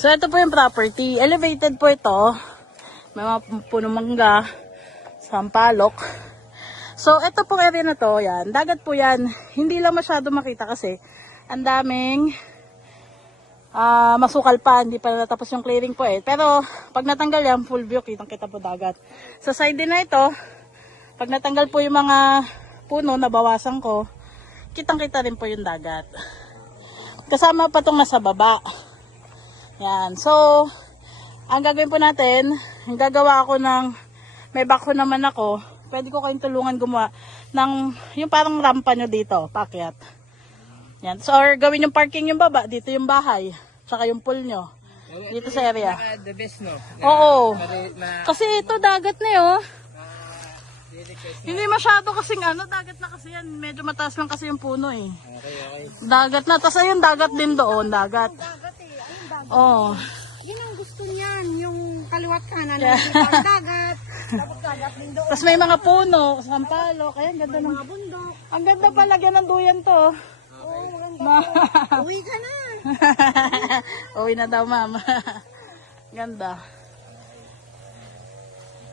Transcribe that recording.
So, ito po yung property. Elevated po ito. May mga puno mangga, sampalok. So, ito pong area na to, yan. Dagat po yan. Hindi lang masyado makita kasi ang daming masukal pa. Hindi pa natapos yung clearing po eh. Pero, pag natanggal yan, full view, kitang-kita po dagat. Sa side din na ito, pag natanggal po yung mga puno na bawasan ko, kitang-kita rin po yung dagat. Kasama pa itong nasa baba. Yan. So, ang gagawin po natin, gagawa ako ng, may backhoe naman ako, pwede ko kayong tulungan gumawa ng, yung parang rampa nyo dito, paakyat. Yan. So, or gawin yung parking yung baba, dito yung bahay, tsaka yung pool nyo, dito sa area. The best, no? Oo. Kasi ito, dagat na yun. Hindi masyado kasing dagat na kasi yan, medyo mataas lang kasi yung puno eh. Okay. Dagat na, tapos ayun, dagat din doon, dagat. Oh. Yun ang gusto niyan, yung kaliwat kanan na ang dagat. Tapos dagat din doon. Tapos may mga puno, sampalok, ayan, ganda ng Mga bundok. ang ganda pa, lagyan ng duyan to. Oo, maganda. Uwi ka na. Uwi na daw, ma'am. Ganda.